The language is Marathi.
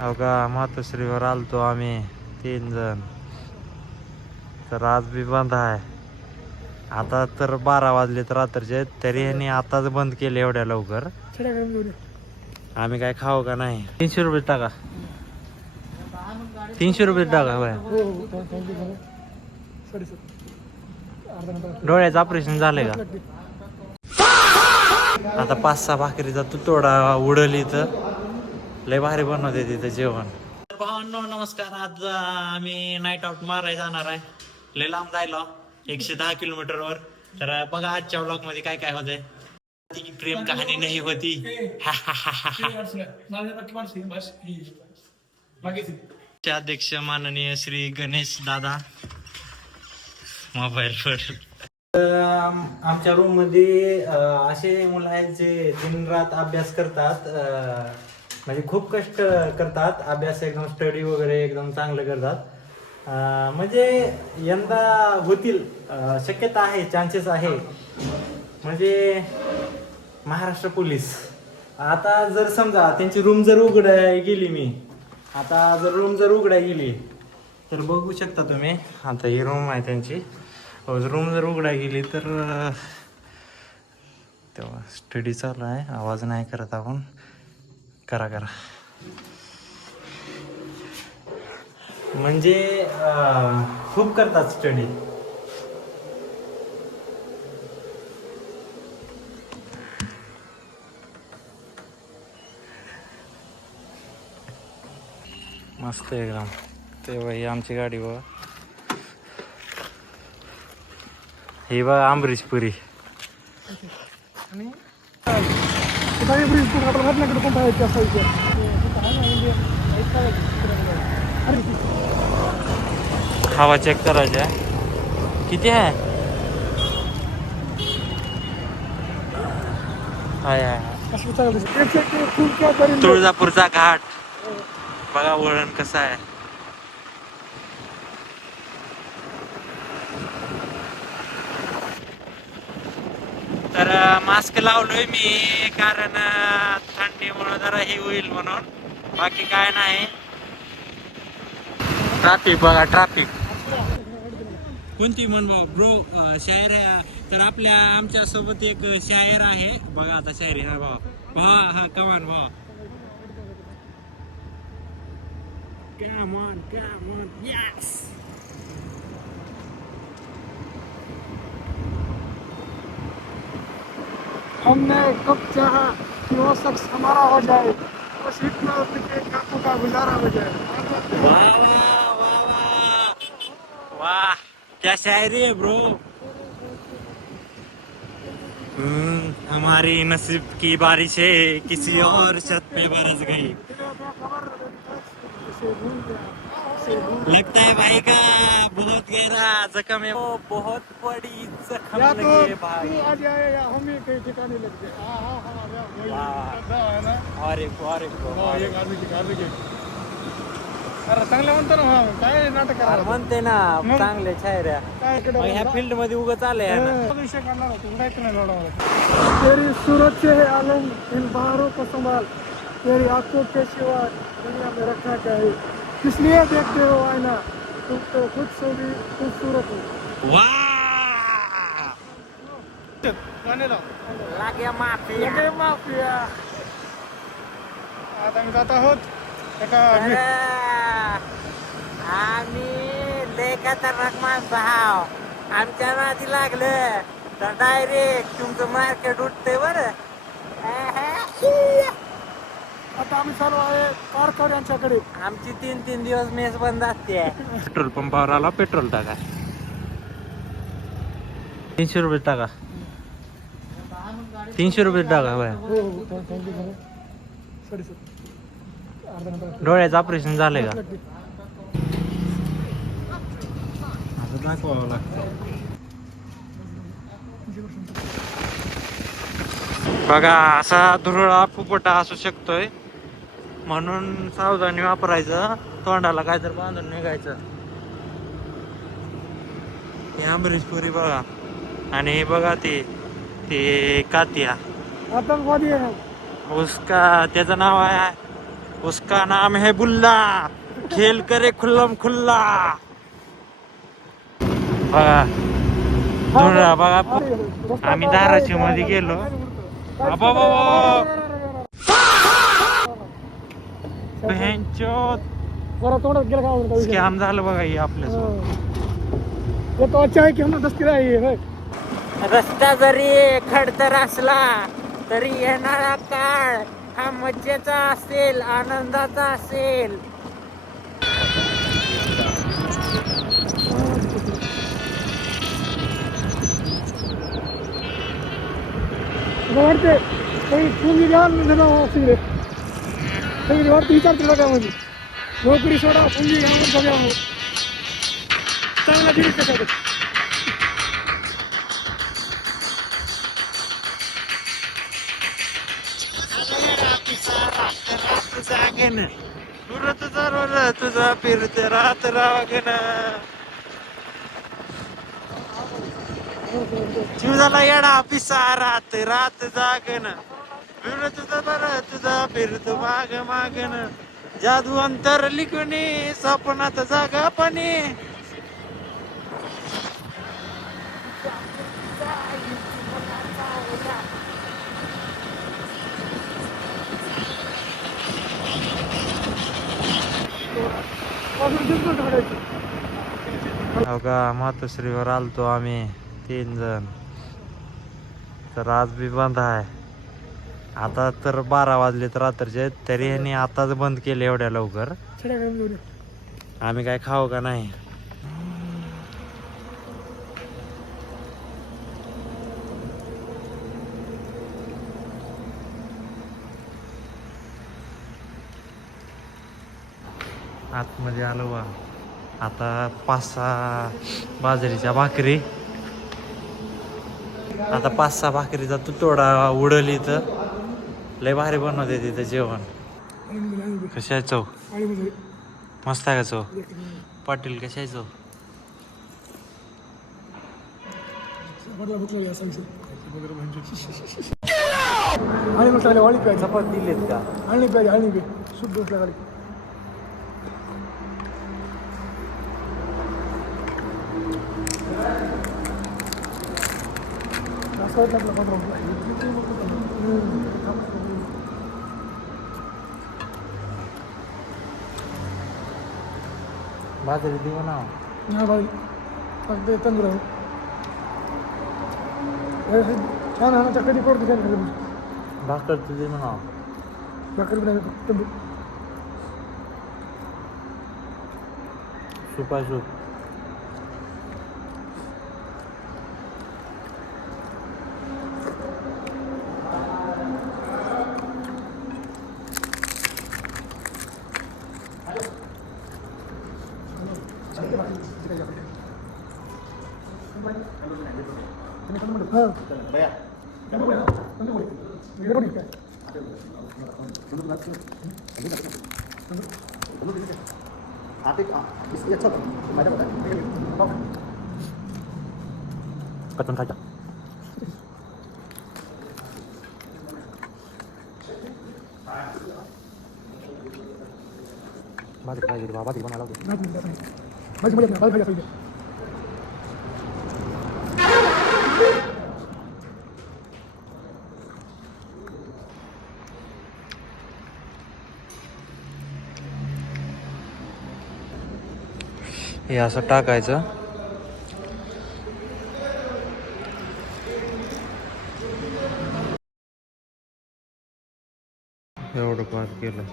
हो का मातोश्रीवर आलतो आम्ही 3 जण. तर आज बी बंद आहे. आता तर 12 वाजलेत रात्रीचे, तरी ह्यांनी आताच बंद केले एवढ्या लवकर. आम्ही काय खाऊ का नाही? 300 रुपये टाका. 300 रुपये टाका बाय. डोळ्याचं ऑपरेशन झालंय का? आता 5-6 भाकरीचा तुतोडा उडल इथं. लय भारी बनवते तिथं जेवण. भावांनो नमस्कार. आज आम्ही नाईट आउट मारायला जाणार आहे. लय लांब जायला 110 किलोमीटरवर. तर बघा आजच्या ब्लॉग मध्ये काय काय होतंय. ती प्रेम कहाणी नाही होती. अध्यक्ष माननीय श्री गणेश दादा मोबाईलवर. आमच्या रूम मध्ये असे मुलं आहेत जे दिन रात अभ्यास करतात. म्हणजे खूप कष्ट करतात. अभ्यास एकदम स्टडी वगैरे एकदम चांगलं करतात. म्हणजे यंदा होतील, शक्यता आहे, चान्सेस आहे. म्हणजे महाराष्ट्र पोलीस. आता जर समजा त्यांची रूम जर उघडाय गेली रूम जर उघडाय गेली तर बघू शकता तुम्ही. आता ही रूम आहे त्यांची. रूम जर उघडाय गेली तर तेव्हा स्टडी चालू आहे. आवाज नाही करत आपण. करा म्हणजे खूप करतात स्टडी. मस्त एकदम. तेव्हा ही आमची गाडी बघा. ही बघा अमरीशपुरी. हवा चेक करायची आहे. किती आहे? तुळजापूरचा घाट बघा. वळण कसं आहे. तर मास्क लावलोय मी, कारण थंडीमुळे जरा हे होईल म्हणून. बाकी काय नाही. ट्रॅफिक बघा, ट्रॅफिक. कोणती म्हण भाऊ ब्रो शायर आहे. तर आमच्या सोबत एक शायर आहे बघा. आता शायरी हा भाऊ. हा कमान भाऊ. Come on, yes. हमने कब चाहा कि वो शख्स हमारा हो जाए, बस इतना कि आंखों का गुजारा हो जाए. वाह वाह वाह वाह वाह, क्या शायरी है ब्रो. हमारी नसीब की बारिश है किसी और छत पे बरस गई. लगता है भाई का बहुत गहरा जख्म है. वो बहुत बड़ी जख्म या तो लगी है भाई. तू आ जाए या हम ही कहीं ठिकाने लग जाए. वाह. अरे अरे चांगलं म्हणतो ना. काय नाटक करा म्हणते ना चांगले शायऱ्या. ह्या फील्ड मध्ये उगाच आले ना. विषय काढणार होतो. उडायचं नाही लढा. तेरी सूरत से है आलम इन बहारों को संभाल, तेरी आंखों के सिवा दुनिया में रखना चाहिए. किस लिए देखते हो आईना, तुम तो खुद से भी खूबसूरत हो. वाह. लागे माफिया. आता मी जात आहोत एका आम्ही लय खतरनाक माणसं आहो. आमच्या नादी लागलं तर डायरेक्ट तुमचं मार्केट उठतंय बरं. आता आम्ही चालू आहे कारकर यांच्याकडे. आमची 3 दिवस मेस बंद असते. पेट्रोल पंपावर आला पेट्रोल टाका. 300 रुपये टाका. 300 रुपये टाका बाय. डोळ्याचं ऑपरेशन झालंय का? आता दाखवावं लागतं. बघा असा धुरळा फुपटा असू शकतोय, म्हणून सावधानी वापरायचं. तोंडाला काय तर बांधून निघायचं. हे अमरीशपुरी बघा. आणि हे बघा ते कातिया आतंकवादी आहे. उसका त्याचं नाव आहे उसका नाम है बुल्ला, खेल करे खुल्लम खुल्ला. बघा धुळा बघा. आम्ही धाराशिव मध्ये गेलो. स्कॅम झालं बघा हे आपल्या. तो अच्छा आहे की हम दस्ती आहे. रस्ता जरी खडतर असला तरी येणारा काळ हा मज्जेचा असेल, आनंदाचा असेल. वाटते काही तुम्ही घ्या सिगरेट सगळी वाटते विचारते लोकांमध्ये नोकरी सोडा पुंजी घ्या सगळ्या चांगला दिली त्याच्यात. तुझा फिरते रात रागन. जीव झाला येडा पिसा रात रात जागन. तुझा फिरतो माग मागन. जादू अंतर लिखणे स्वप्नात जागा पाणी. हो का मातोश्रीवर आलतो आम्ही 3 जण. तर आज बी बंद आहे. आता तर 12 वाजलेत रात्रीचे, तरी ह्यांनी आताच बंद केले एवढ्या लवकर. आम्ही काय खाऊ का नाही. आतमध्ये आलो बा. आता 5-6 बाजरीच्या भाकरी. आता 5-6 भाकरीचा तुतोडा उडल इथं. लय भारी बनवते तिथं जेवण. कशी आहे चव? मस्त आहे का चव? पाटील कशी आहे चव? चपात दिलेत का? बाजरी देऊ ना. तंदूर छान आहे ना. कधी पडतो भाकर तुझे म्हणा. तंदूर सुपा सूप. कचन खायचा. भाजी पाहिजे बाबा. ती बनायला हे असं टाकायचं. एवढं पार केलं.